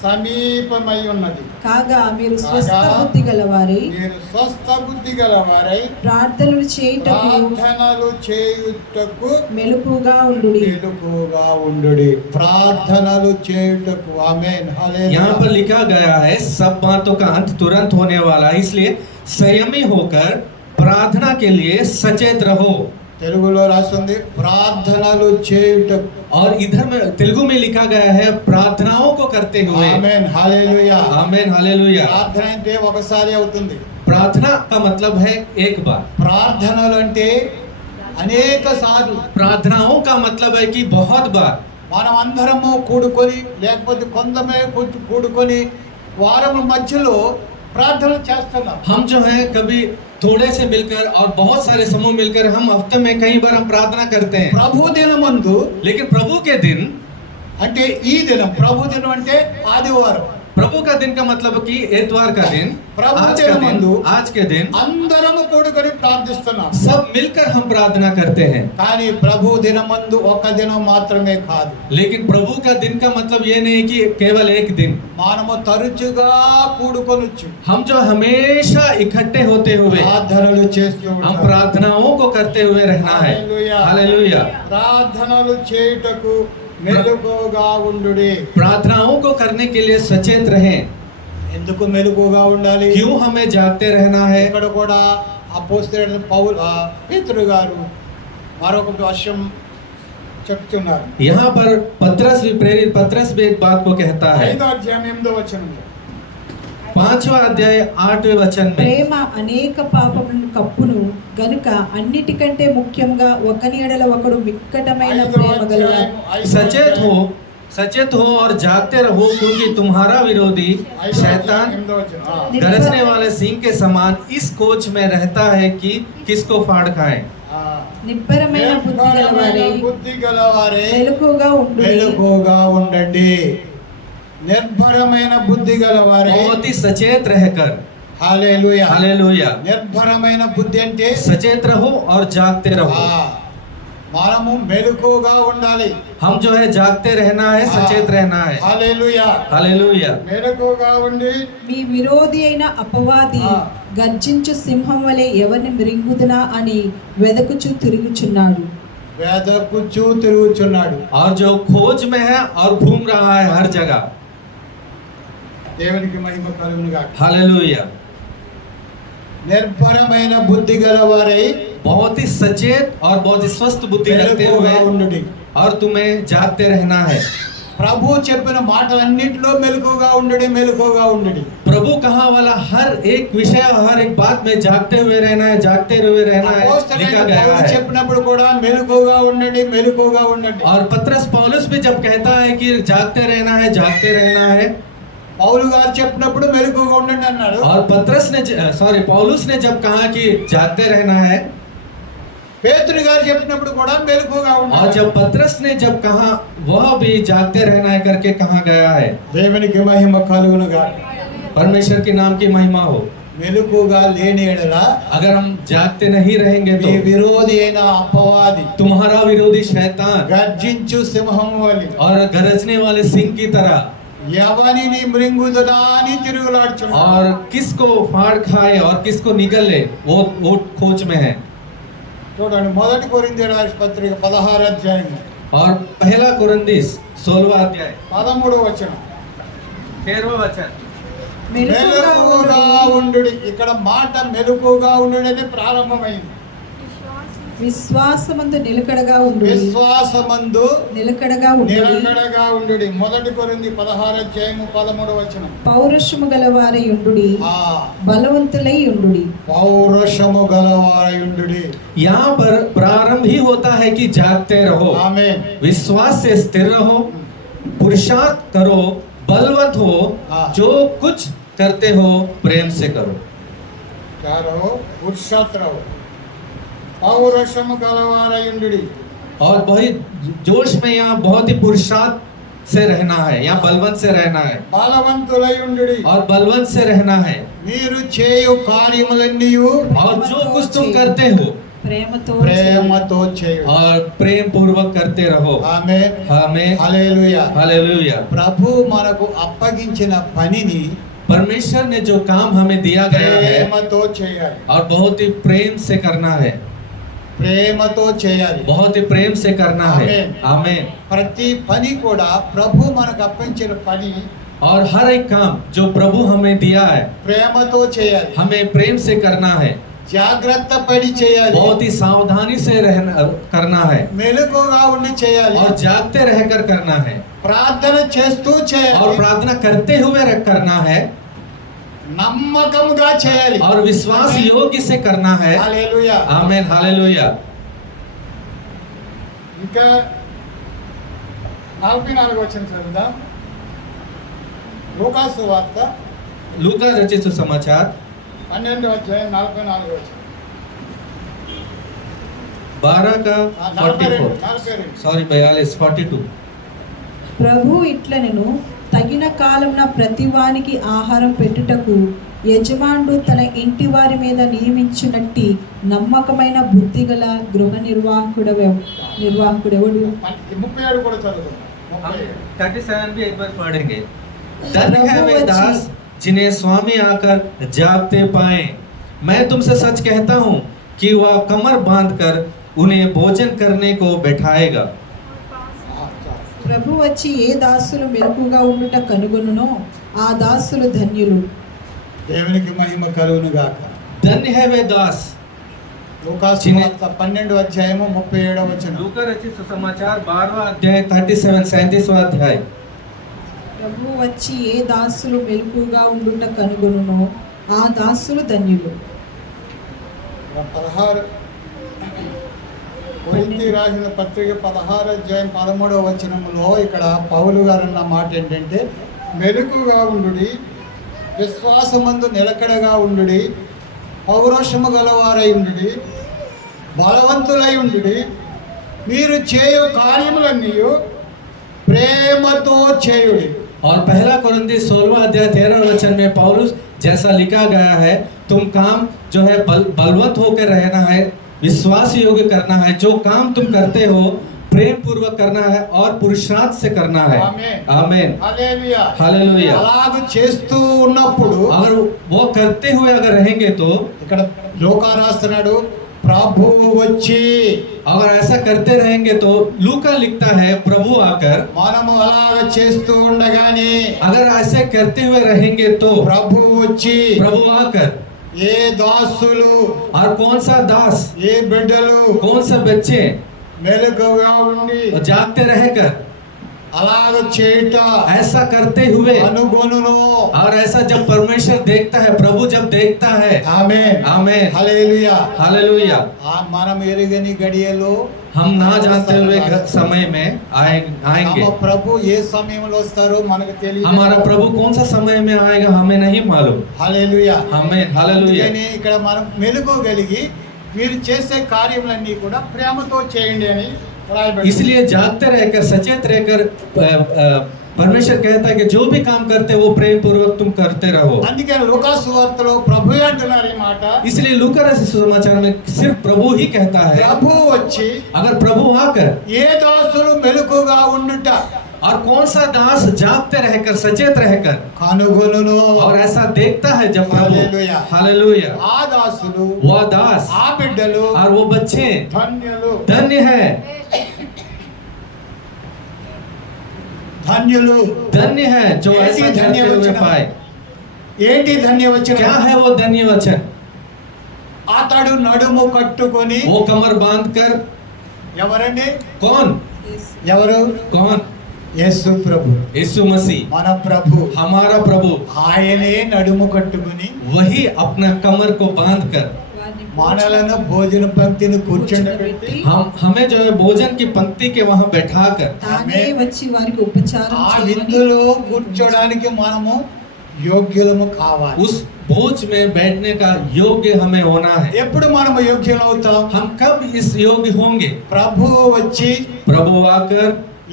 సమీపమై ఉన్నది. కాగా మీరు స్వస్థ బుద్ధి గలవారై మీరు స్వస్థ బుద్ధి గలవారై ప్రార్థనలు చేయుటకు ప్రార్థనలు చేయుటకు మెలకుగా ఉండుడి. మెలకువగా ఉండుడి. ప్రార్థనలు చేయుటకు. ఆమేన్. यहाँ హల్లెలూయా. पर लिखा गया है सब बातों का अंत तुरंत होने वाला है, इसलिए संयमी होकर प्रार्थना के लिए सचेत रहो। తెలుగులో రాస్తుంది ప్రార్థనలు చేయుటకు. और इधर में तेलुगु में लिखा गया है प्रार्थनाओं को करते हुए। ఆమేన్. హల్లెలూయా. आमीन। हालेलुया। ప్రార్థన అంటే ఒకసారి అవుతుంది. प्रार्थना का मतलब है एक बार। ప్రార్థనలు అంటే అనేక సార్లు. प्रार्थनाओं का मतलब है कि बहुत बार। మనం అందరము కూడుకొని లేకపోతే కొందమే కూడుకొని వారం మధ్యలో ప్రార్థనలు చేస్తున్నాం. हम जो है कभी थोड़े से मिलकर और बहुत सारे समूह मिलकर हम हफ्ते में कई बार हम प्रार्थना करते हैं। ప్రభు దినమందు लेकिन प्रभु के दिन, అంటే ఈ దినం, ప్రభు దినం అంటే ఆదివారం. प्रभु का दिन का मतलब कि एतवार का दिन, प्रभु आज के का दिन, दिन, आज के दिन అందరము కూడుకొని ప్రార్థిస్తున్నాం. सब मिलकर हम प्रार्थना करते हैं। కానీ ప్రభు దినమందు ఒక దినం మాత్రమే కాదు. लेकिन प्रभु का दिन का मतलब ये नहीं कि केवल एक दिन। మనము తరచుగా కూడుకొనొచ్చు. हम जो हमेशा इकट्ठे होते हुए ప్రార్థనలు చేస్తూ हम ఉంటాం. प्रार्थनाओं को करते हुए रहना है। हालेलुया। हालेलुया। ప్రార్థనలు చేయుటకు మెలకువగా ఉండుడి. प्रार्थनाओं को करने के लिए सचेत रहें। ఎందుకు మెలకువగా ఉండాలి? क्यों हमें जागते रहना है? ఇక్కడ కూడా అపోస్తలుడైన పేతురు గారు మరొక విషయం చెప్తున్నారు. यहाँ पर प्रेरित पतरस भी एक बात को कहता है। 5వ అధ్యాయం 8వ వచనంలో 5वां अध्याय 8वें वचन में, ప్రేమ అనేక పాపములను కప్పును గనుక అన్నిటికంటే ముఖ్యంగా ఒకని ఎడల ఒకడు మిక్కటమైన 5వ ప్రేమ గలవారు. అధ్యాయం 5వ सचेत हो सचेत हो और जागते रहो क्योंकि तुम्हारा विरोधी शैतान 8వ వచనం. गरजने वाले सिंह के समान इस कोच में रहता है कि किसको फाड़ खाए। నిబ్బరమైన బుద్ధి గలవారై బుద్ధి గలవారే మెలకుగా ఉండుడి. మెలకుగా ఉండండి. నిర్భరమైన బుద్ధి గలవారే. बहुत ही सचेत रहकर, హల్లెలూయా. हालेलुया, నిర్భరమైన బుద్ధి అంటే सचेत रहो और जागते रहो। మనము మెలకుగా ఉండాలి. हम जो है जागते रहना है, सचेत रहना है। హల్లెలూయా. हालेलुया। మెలకుగా ఉండి మీ విరోధి అయిన అపవాది గర్జించు సింహం వలె ఎవరిని మృంగుదునా అని వెదకుచు తిరుగుచున్నాడు. వేదకుచూ తిరుగుచున్నాడు. और जो खोज में है और घूम रहा है हर जगह। దేవునికి మహిమ కలుగును గాక. हालेलुया। నిర్భరమైన బుద్ధి గలవారై बहुत ही सचेत और बहुत ही स्वस्थ बुद्धि रखते మెలకుగా हुए ఉండుడి. और तुम्हें जागते रहना है। ప్రభు చెప్పిన మాటలన్నిటిలో మెలకుగా ఉండుడి, మెలకుగా ఉండుడి. प्रभु कहा वाला हर एक विषय और हर एक बात में जागते हुए रहना है, जागते हुए रहना है అపోస్తలుడైన लिखा गया పౌలు है। చెప్పినప్పుడు కూడా మెలకుగా ఉండండి, మెలకుగా ఉండండి. और पत्रस पौलुस भी जब कहता है कि जागते रहना है, जागते रहना है। పౌలు గారు చెప్పినప్పుడు మెలకుగా ఉండండి అన్నాడు. और पौलुस ने जब कहा कि जागते रहना है, పేతురు గారు చెప్పినప్పుడు కూడా మెలకుగా और ఉండండి. जब पत्रस ने जब कहा वह भी जागते रहना है करके कहा गया है। దేవునికి మహిమ కలుగును గాక. परमेश्वर के नाम की महिमा हो। మెలకుగా లేని ఎడల अगर हम जागते नहीं रहेंगे మీ तो విరోధి అయిన అపవాది तुम्हारा विरोधी शैतान గర్జించు సింహం వలె और गरजने वाले सिंह की तरह ఎవనిని మృంగుదునా అని తిరుగులాడుచున్నాడు. और किसको फाड़ खाए और किसको निगले वो खोज में है। చూడండి, 1 కొరింథీయుల రాసిన పత్రిక 16వ అధ్యాయం और पहला कुरिन्थिस 16वां अध्याय 13వ వచనం. 13वां वचन। మెలకుగా మెలకుగా ఉండుడి. ఉండుడి. ఇక్కడ మాట మెలకుగా ఉండుడి అని ప్రారంభమైంది. విశ్వాసమందు నిలకడగా ఉండుడి. విశ్వాసమందు నిలకడగా ఉండుడి. నిలకడగా ఉండుడి. 1 కొరింథీ 16వ అధ్యాయం 13వ వచనం. పౌరుషము గలవారై ఉండుడి. ఆ బలవంతులై ఉండుడి. పౌరుషము గలవారై ఉండుడి. यहाँ पर प्रारंभ ही होता है कि जागते रहो, ఆమేన్. विश्वास से स्थिर रहो, पुरुषार्थ करो, बलवंत हो, हाँ। जो कुछ करते हो प्रेम से करो। కారో పురుషాత్రవు పౌరుషము గలవారై ఉండుడి. और बहुत जोश में यहाँ बहुत ही पुरुषार्थ से रहना है, यहाँ बलवंत से रहना है బలవంతులై ఉండుడి. और बलवंत से रहना है। మీరు చేయు కార్యములన్నీ और जो कुछ तुम करते हो ప్రేమతో ప్రేమతో చేయుడి. और प्रेम पूर्वक करते रहो। ఆమేన్. हमें హల్లెలూయా. हालेलुया। ప్రభు మనకు అప్పగించిన పనిని परमेश्वर ने जो काम हमें दिया गया है ప్రేమతో చేయాలి. और बहुत ही प्रेम से करना है, ప్రేమతో చేయాలి. बहुत ही प्रेम से करना है। आमीन। आमीन। ప్రతి పని కూడా ప్రభు మనకు అప్పగించిన పని और हर एक काम जो प्रभु हमें दिया है ప్రేమతో చేయాలి. हमें प्रेम से करना है, జాగ్రత్త పడి చేయాలి. बहुत ही सावधानी से रहना करना है మెలకుగా ఉండి చేయాలి. और जागते रहकर करना है ప్రార్థన చేస్తూ और చేయాలి. प्रार्थना करते हुए करना है నమ్మకంగా చేయాలి. और विश्वास योग्य से करना है। హల్లెలూయా. आमीन। हालेलुया। ఇంకా 44 వచనం చదువుదాం. లూకాసు వార్త लूका रचित सुसमाचार 12వ అధ్యాయం 44 వచనం. 12 का 42. 42। ప్రభు ఇట్లనెను, తగిన కాలమున ప్రతివానికి ఆహారం పెట్టుటకు యజమానుడు తన ఇంటి వారి మీద నియమించినట్టి నమ్మకమైన బుద్ధిగల గృహ నిర్వాహకుడెవడు? 37 కూడా చదువుదాం. 37. 37 भी एक बार पढ़ेंगे। धन है वे दास जिन्हें स्वामी आकर जागते पाए। मैं तुमसे सच कहता हूँ कि वह कमर बांधकर उन्हें भोजन करने को बैठाएगा। ప్రభు వచ్చి ఏ దాసులు మెలకుగా ఉండుట కనుగొనునో ఆ దాసులు ధన్యులు. దేవునికి మహిమ కలుగును గాక. धन्य है वे दास। లూకాసు వార్త 12వ అధ్యాయము 37వ వచనం. लूका रचित सुसमाचार 12वां अध्याय 37वां अध्याय। ప్రభు వచ్చి ఏ దాసులు మెలకుగా ఉండుట కనుగొనునో ఆ దాసులు ధన్యులు. 16 కొరింథీ రాసిన పత్రిక 16 అధ్యాయం 13వ వచనంలో ఇక్కడ పౌలు గారు అన్న మాట ఏంటంటే, మెలకుగా ఉండుడి, విశ్వాసమందు నిలకడగా ఉండుడి, పౌరుషము గలవారై ఉండుడి, బలవంతులై ఉండుడి, మీరు చేయు కార్యములన్నీ ప్రేమతో చేయుడి. और पहला कुरिन्थी 16वां अध्याय 13 वचन में पौलुस जैसा लिखा गया है, तुम काम जो है बलवंत होकर रहना है, विश्वास योग्य करना है, जो काम तुम करते हो प्रेम पूर्वक करना है और पुरुषार्थ से करना है. आमीन. హల్లెలూయా. हालेलुया. అలాగ చేస్తూ ఉన్నప్పుడు अगर वो करते हुए अगर रहेंगे तो ఇక్కడ లోకా రాస్తున్నాడు, ప్రభు వచ్చి, अगर ऐसा करते रहेंगे तो लूका लिखता है प्रभु आकर, మనము అలాగ చేస్తూ ఉండగానే अगर ऐसे करते हुए रहेंगे तो ప్రభు వచ్చి, प्रभु आकर, ఏ దాసులు, और कौन सा दास, ఏ బిడ్డలు कौन सा बच्चे మెలకుగా ఉండి जागते रहकर అలాగ చేయట ऐसा करते हुए, అనుగుణును. और ऐसा जब परमेश्वर देखता है, प्रभु जब देखता है, ఆమేన్. आमीन. హల్లెలూయా. हालेलुया. మనం ఎరుగని గడియలో हम ना जानते हुए समय में आएंगे. మన ప్రభు ఏ సమయంలో వస్తారో మనకు తెలియదు. हमारा प्रभु कौन सा समय में आएगा हमें नहीं मालूम. హల్లెలూయా. आमीन. हालेलुया. అందుకని ఇక్కడ మనం మెలుకోగలిగి మీరు చేసే కార్యములన్నీ కూడా ప్రేమతో చేయండి అని రాయబడింది. इसलिए जागते रहकर, सचेत रहकर परमेश्वर कहता है कि जो भी काम करते हो वो प्रेम पूर्वक तुम करते रहो. అందుకే లూకా సువార్తలో ప్రభు అంటున్నారు ఈ మాట, इसलिए लूका रचित सुसमाचार में सिर्फ प्रभु ही कहता है, ప్రభు వచ్చి अगर प्रभु आकर, ఏ దాసులు మెలకుగా ఉండుట और कौन सा दास जागते रहकर, सचेत रहकर, కనుగొనును. और ऐसा देखता है जब प्रभु, हालेलुया. हालेलुया, ఆ దాసులు, वो दास ఆ బిడ్డలు और वो बच्चे ధన్యులు. धन्य है, ధన్యులు. धन्य है जो ऐसा करते हुए पाए. ఏంటి ధన్య क्या వచనం? है वो धन्य वचन? అతడు నడుము కట్టుకొని, वो कमर बांध कर, ఎవరండి? कौन, ఎవరు? कौन? యేసు ప్రభు, यीशु मसीह, మన ప్రభు. हमारा प्रभु, ఆయనే నడుము కట్టుకొని वही अपना कमर को बांध कर వారిని మనలను భోజన పంక్తిని కూర్చుండబెట్టి हमें जो है भोजन की पंक्ति के वहां बैठा कर, తానే వచ్చి వారికి ఉపచారం ఆ చేయమని విందులో కూర్చోడానికి మనము యోగ్యులము కావాలి. उस भोज में बैठने का योग्य हमें होना है. ఎప్పుడు మనము యోగ్యులవుతాం? हम कब इस योग्य होंगे? ప్రభు వచ్చి प्रभु आकर,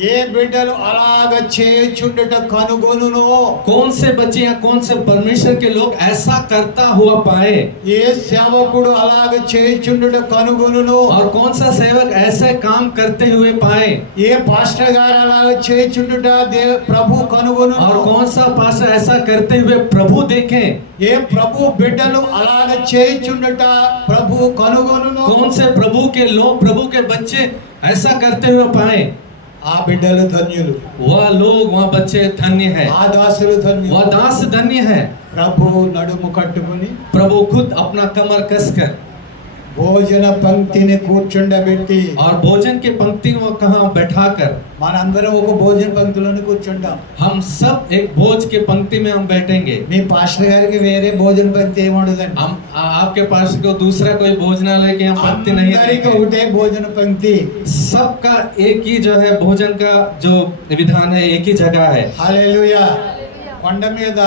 ఏ బిడ్డలు అలాగ చేయుచుండుట కనుగొనును. कौन से बच्चे या कौन से परमेश्वर के लोग ऐसा करता हुआ पाए, ఏ సేవకుడు అలాగ చేయుచుండుట కనుగొనును. और कौन सा सेवक ऐसे काम करते हुए पाए, ఏ పాస్టర్ గారు అలాగ చేయుచుండుట ప్రభు కనుగొనును. और कौन सा पास्टर ऐसा करते हुए प्रभु देखें, ఏ ప్రభు బిడ్డలు అలాగ చేయుచుండుట ప్రభు కనుగొనును. कौन से प्रभु के लोग, प्रभु के बच्चे ऐसा करते हुए पाए, ఆ బిడ్డలు ధన్యులు, वह लोग, वह बच्चे धन्य है, ఆ దాసులు ధన్యులు. वह दास धन्य है. ప్రభు నడుము కట్టుకుని प्रभु खुद अपना कमर कसकर భోజన పంక్తిని కూర్చుండబెట్టి, और भोजन की पंक्ति को कहाँ बैठाकर, మనందరం ఒక భోజన పంక్తిలోనే కూర్చుంటాం. हम सब एक भोज के पंक्ति में हम बैठेंगे. మీ పాస్టర్ గారికి వేరే భోజన పంక్తి ఏముండదండి. हम आपके पास को दूसरा कोई भोजनालय की हम पंक्ति नहीं అందరికి देंगे. ఒకటే భోజన పంక్తి. सबका एक ही जो है भोजन का जो विधान है, एक ही जगह है. హల్లెలూయా. కొండ మీద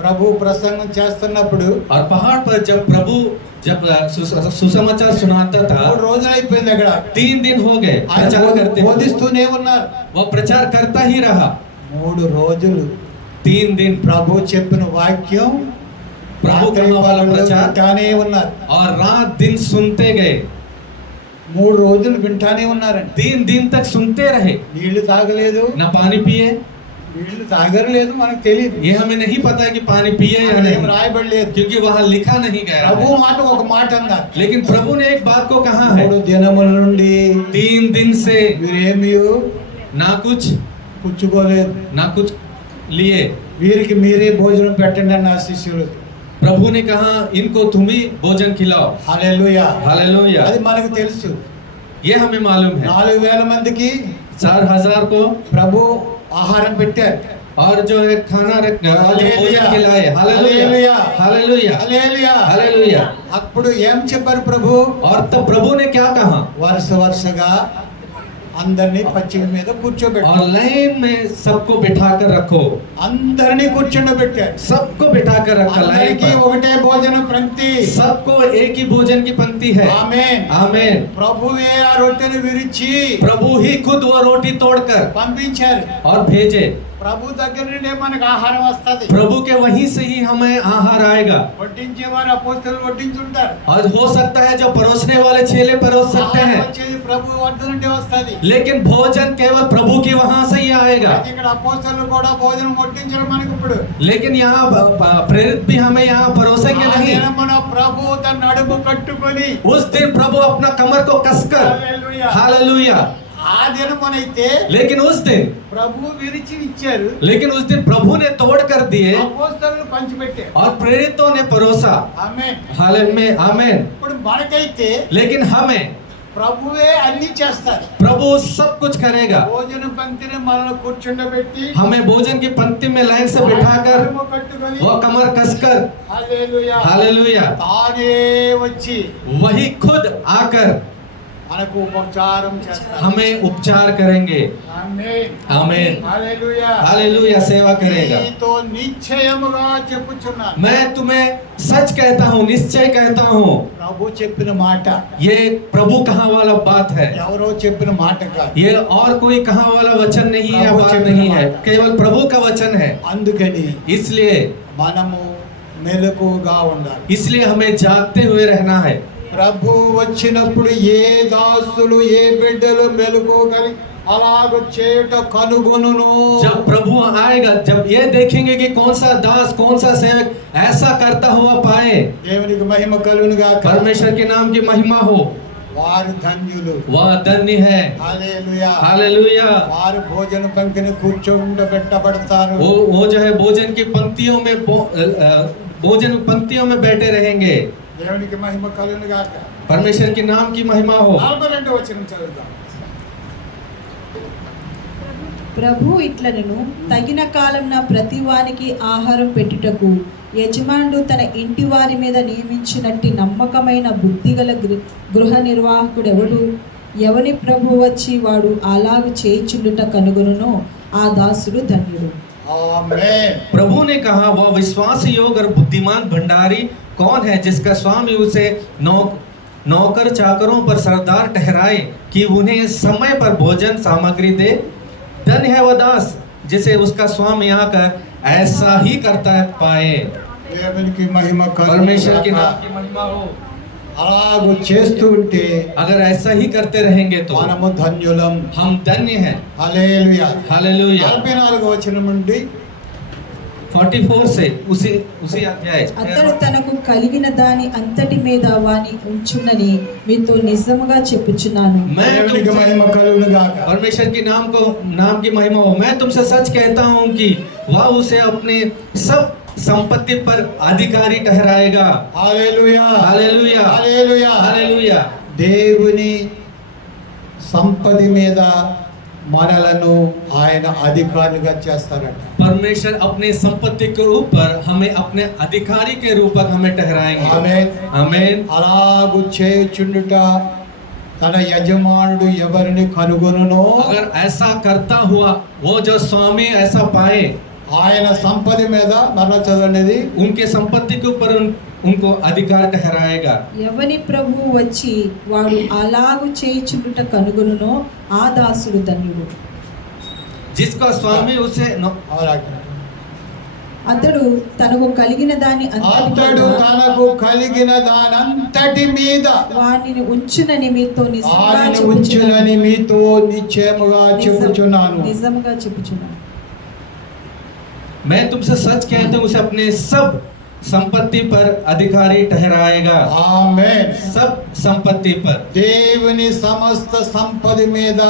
ప్రభు ప్రసంగం చేస్తున్నప్పుడు और पहाड़ पर जब प्रभु जब सुसमाचार सुनाता था, 3 రోజులు అయిపోయింది అక్కడ. 3 दिन हो गए प्रचार करते हुए. బోధిస్తూనే ఉన్నారు. वो प्रचार करता ही रहा 3 రోజులు 3 दिन. ప్రభు చెప్పిన వాక్యం प्रभु का वाला प्रचार వింటానే ఉన్నారు. और रात दिन सुनते गए. 3 రోజులు వింటానే ఉన్నారండి. 3 दिन तक सुनते रहे, నీళ్లు తాగలేదు, न पानी पिए. నీళ్లు తాగరలేదు, మనకు తెలియదు. ये हमें नहीं पता है कि पानी पिए या ఏం नहीं, రాయబడలేదు. क्योंकि वहाँ लिखा नहीं गया ప్రభు है. మాట ఒక మాట అన్నారు. लेकिन प्रभु ने एक बात को कहा है, 3 దినముల నుండి 3 दिन से వీరేమీ ना कुछ పుచ్చుకోలేదు. ना कुछ लिए. వీరికి మీరే భోజనం పెట్టండి అన్న శిష్యులు. प्रभु ने कहा इनको तुम ही भोजन खिलाओ. హల్లెలూయా. हालेलुया. అది మనకు తెలుసు. ये हमें मालूम है. 4000 మందికి 4000 को ప్రభు ఆహారం పెట్టారు. और जो है खाना रख जो हालेलुया। भोजन खिलाए। हालेलुया। हालेलुया हालेलुया హల్లెలూయా. हालेलुया। అప్పుడు ఏం చెప్పారు ప్రభు? और तब प्रभु ने क्या कहा? వరుస వరుసగా అందరినీ పచ్చిక మీద కూర్చోబెట్టారు. और लाइन में सबको बिठा कर रखो। అందరినీ కూర్చోబెట్టారు. सबको बिठा कर रखा लाइन అందరికీ पर। ఒకటే భోజన పంక్తి. सबको एक ही भोजन की पंक्ति है। ఆమేన్. आमीन। ప్రభువే ఆ రొట్టెను విరిచి प्रभु ही खुद वो रोटी तोड़कर పంపించారు. और भेजे। ప్రభు దగ్గర నుండే మనకు ఆహారం వస్తది. प्रभु के वहीं से ही हमें आहार आएगा। వడ్డించేవారు అపోస్తలులు వడ్డించుంటారు. और हो सकता है जो परोसने वाले चेले परोस सकते ఆహారం हैं, వచ్చేది ప్రభు వద్ద నుండి వస్తది. लेकिन भोजन केवल प्रभु की वहां से ही आएगा। అయితే ఇక్కడ అపోస్తలులు కూడా భోజనం వడ్డించడం మనకు ఇప్పుడు. लेकिन यहाँ प्रेरित भी हमें यहाँ परोसेंगे ఆ नहीं। దినమున ప్రభు తన నడుము కట్టుకొని उस दिन प्रभु अपना कमर को कसकर, హల్లెలూయా. हालेलुया। ఆ దినమునైతే लेकिन उस दिन విరిచి ఇచ్చారు. लेकिन उस दिन प्रभु ने तोड़ कर दिए అపోస్తలులు పంచిపెట్టారు. और प्रेरितों ने परोसा। ఆమేన్. हालेलुया आमीन। ఇప్పుడు మనకైతే लेकिन हमें ప్రభువే అన్ని చేస్తారు. प्रभु सब कुछ करेगा। భోజన పంక్తిని మనల్ని కూర్చుండబెట్టి हमें भोजन की पंक्ति में लाइन से बिठाकर నడుము కట్టుకొని वो कमर कसकर, హల్లెలూయా. हालेलुया, తానే వచ్చి वही खुद आकर మనకు ఉపచారం చేస్తారు. हमें उपचार करेंगे। ఆమేన్. आमीन। హల్లెలూయా. हालेलुया सेवा करेगा। నీతో నిశ్చయముగా చెప్పుచున్నాను. मैं तुम्हें सच कहता हूँ, निश्चय कहता हूँ, ప్రభు చెప్పిన మాట ये प्रभु कहाँ वाला बात है। ఎవరో చెప్పిన మాట కాదు. ये और कोई कहाँ वाला वचन नहीं है, प्रभु बात चेपन नहीं है, बात। केवल प्रभु का वचन है। అందుకని इसलिए మనము మెలకువగా ఉండాలి. इसलिए हमें जागते हुए रहना है। ప్రభు వచ్చినప్పుడు ఏ దాసులు ఏ బిడ్డలు మెలకువగలి అలాగ చేయుట కనుగొనును. जब प्रभु आएगा, जब ये देखेंगे कि कौन सा दास, कौन सा सेवक ऐसा करता हुआ पाए, దేవునికి మహిమ కలుగును గాక. परमेश्वर के नाम की महिमा हो, వారు ధన్యులు. वह धन्य है। హల్లెలూయా. हालेलुया। వారు భోజన పంక్తిని కూర్చోబెట్టబడతారు. वो जो है भोजन की पंक्तियों में भोजन पंक्तियों में बैठे रहेंगे। దేవునికి మహిమ కలుగును గాక. परमेश्वर के नाम की महिमा हो। 42వ వచనం చదువుదాం. ప్రభు ఇట్లనను తగిన కాలంన ప్రతి వానికి ఆహారం పెట్టుటకు యజమానుడు తన ఇంటి వారి మీద నియమించినట్టి నమ్మకమైన బుద్ధిగల గృహ నిర్వాహకుడెవడు? ఎవని ప్రభు వచ్చి వాడు అలాగు చేయుచుండుట కనుగొనునో ఆ దాసుడు ధన్యుడు. ఆమేన్. प्रभु ने कहा, वह विश्वास योग्य और बुद्धिमान भंडारी कौन है जिसका स्वामी उसे नौकर चाकरों पर सरदार ठहराए कि उन्हें समय पर भोजन सामग्री दे। धन्य है वह दास जिसे उसका स्वामी आकर ऐसा ही करता पाए। దేవునికి మహిమ కలుగును परमेश्वर के గాక. नाम की महिमा हो। అలాగూ చేస్తూ ఉంటే अगर ऐसा ही करते रहेंगे तो మనము ధన్యులం. हम धन्य हैं। హల్లెలూయా. हालेलुया। 44వ వచనం నుండి 44 से उसी अध्याय। అతడు తనకు కలిగిన దాని అంతటి మీద వాని ఉంచునని మీతో నిజముగా చెప్పుచున్నాను. मैं దేవునికి तुमसे మహిమ కలుగును గాక. परमेश्वर के नाम की महिमा हो। मैं तुमसे सच कहता हूँ कि वह उसे अपने सब संपत्ति पर अधिकारी ठहराएगा। హల్లెలూయా. हालेलुया హల్లెలూయా. हालेलुया। దేవుని సంపద మీద మనలను ఆయన అధికారులుగా చేస్తారట. परमेश्वर अपने संपत्ति के ऊपर हमें अपने अधिकारी के रूप में हमें ठहराएंगे। ఆమేన్. आमीन। అలాగు చేయుచుండుట తన యజమానుడు ఎవరిని కనుగొనునో अगर ऐसा करता हुआ वो जो स्वामी ऐसा पाए, ఆయన సంపద మీద మరలా చదవనేది उनके संपत्ति के ऊपर उनको अधिकार ठहराएगा। ఎవని ప్రభు వచ్చి వాడు అలాగు చేయుచుండుట కనుగొనునో ఆ దాసుడు ధన్యుడు. जिसका स्वामी उसे అతడు తనకు కలిగిన దాని అతడు తనకు కలిగిన దానంతటి మీద వానిని ఉంచునని మీతో నిజముగా ఆయన ఉంచునని చెప్పుచున్నాను. మీతో నిశ్చయముగా చెప్పుచున్నాను. నిజముగా చెప్పుచున్నాను. मैं तुमसे सच कहता हूँ उसे अपने सब संपत्ति पर अधिकारी ठहराएगा। ఆమేన్. सब संपत्ति पर। దేవుని సమస్త సంపద మీద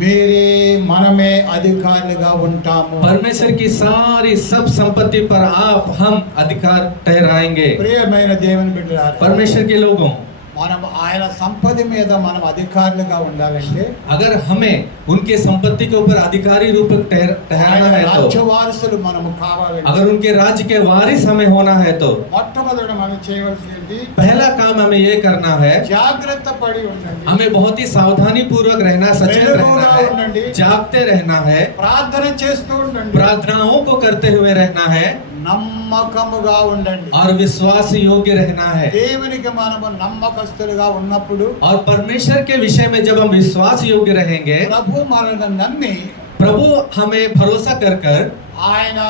మీరే మనమే అధికారులుగా ఉంటాము. परमेश्वर की सारी सब संपत्ति पर हम अधिकार ठहराएंगे। ప్రియమైన దేవుని బిడ్డలారా, परमेश्वर के लोगों, మనం ఆయన సంపద మీద మనం అధికారులుగా ఉండాలంటే अगर हमें उनके संपत्ति के ऊपर अधिकारी रूप में ठहराना ఆయన है రాజ్య तो, వారసులు మనము కావాలంటే अगर उनके राज्य के वारिस हमें होना है तो మొట్టమొదట మనం చేయవలసింది पहला काम हमें ये करना है, జాగ్రత్త పడి ఉండండి, हमें बहुत ही सावधानी पूर्वक रहना, सचेत रहना है, जागते रहना है, ప్రార్థన చేస్తూ ఉండండి, प्रार्थनाओं को करते हुए रहना है నమ్మకముగా ఉండండి. और विश्वास योग्य रहना है। దేవునికి మనము నమ్మకస్తులుగా ఉన్నప్పుడు और परमेश्वर के विषय में जब हम विश्वास योग्य रहेंगे, ప్రభు మనల్ని నమ్మి प्रभु हमें भरोसा कर कर ఆయన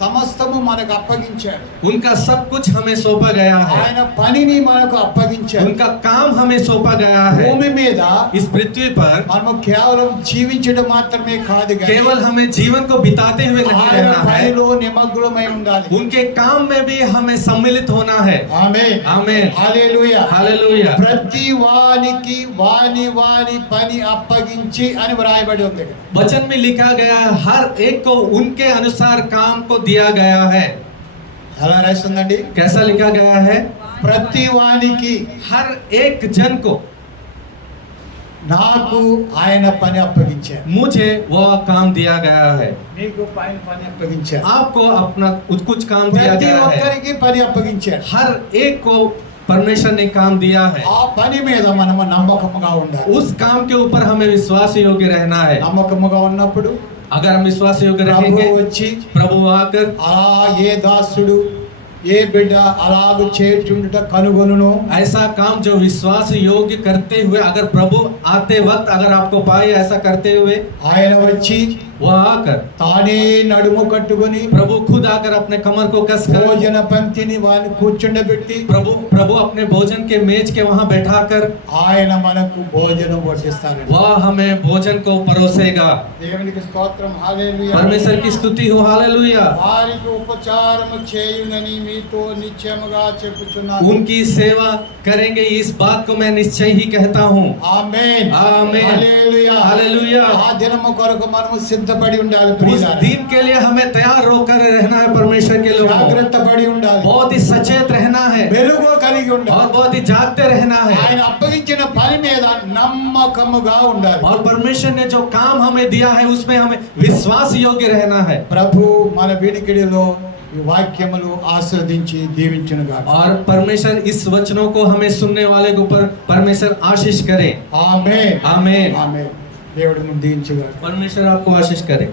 సమస్తము మనకు అప్పగించారు, उनका सब कुछ हमें सौंपा गया है, ఆయన పనిని మనకు అప్పగించారు. उनका काम हमें सौंपा गया है। భూమి మీద इस पृथ्वी पर మనము కేవలం జీవించడం మాత్రమే కాదు కానీ केवल हमें जीवन को बिताते हुए नहीं ఆయన रहना है, పనిలో నిమగ్నమై ఉండాలి. उनके काम में भी हमें सम्मिलित होना है। ఆమేన్, आमीन, హల్లెలూయా. हालेलुया। ప్రతి వానికి వాని వాని పని అప్పగించి అని వ్రాయబడి ఉంది. वचन में लिखा गया है, हर एक को उनके अनुसार काम को दिया गया है। అలా రాస్తుందండి, कैसा लिखा गया है? ప్రతి వానికి हर एक जन को నాకు ఆయన పని అప్పగించారు, मुझे वह काम दिया गया है। నీకు పని అప్పగించారు, आपको अपना कुछ काम दिया ప్రతి गया है। ఒక్కరికి పని అప్పగించారు. हर एक को परमेश्वर ने काम दिया है। ఆ పని మీద మనము నమ్మకముగా ఉండాలి. उस काम के ऊपर हमें विश्वास योग्य रहना है। నమ్మకముగా ఉన్నప్పుడు अगर हम विश्वास योग्य ప్రభు रहेंगे, వచ్చి प्रभु आकर అలా ఏ దాసుడు ఏ బిడ్డ అలాగ చేర్చుండుట కనుగొనును. ऐसा काम जो विश्वास योग्य करते हुए, अगर प्रभु आते वक्त अगर आपको पाए ऐसा करते हुए, ఆయన వచ్చి वह आकर తానే నడుము కట్టుకొని प्रभु खुद आकर अपने कमर को कसकर భోజన పంక్తిని వారిని కూర్చుండబెట్టి प्रभु अपने भोजन के मेज के वहां बैठाकर ఆయన మనకు భోజనం వడ్డిస్తారు. वह हमें भोजन को परोसेगा। దేవునికి స్తోత్రం, హల్లెలూయా. परमेश्वर की स्तुति हो, हालेलुया। వారికి ఉపచారము చేయునని మీతో నిశ్చయముగా చెప్పుచున్నాను. उनकी सेवा करेंगे, इस बात को मैं निश्चय ही कहता हूँ। ఆమేన్, आमीन, హల్లెలూయా. हालेलुया। ఆ దినము కొరకు మనము సిద్ధపడి ఉండాలి उस ప్రియులారా. दिन के लिए हमें तैयार होकर रहना है। परमेश्वर के लोगों, జాగ్రత్త పడి ఉండాలి, बहुत ही सचेत रहना है మెలుగు కలిగి और ఉండాలి. बहुत ही जागते रहना है। ఆయన అప్పగించిన పని మీద నమ్మకముగా ఉండాలి. और परमेश्वर ने जो काम हमें दिया है उसमें हमें विश्वास योग्य रहना है। ప్రభు మన వినికిడిలో ఈ వాక్యములు ఆస్వాదించి దీవించునుగా. और परमेश्वर इस वचनों को हमें सुनने वाले के ऊपर परमेश्वर आशीष करे। ఆమేన్, आमीन। ఆమేన్. దేవుడు ముందు దీవించుగాక. परमेश्वर आपको आशीष करे।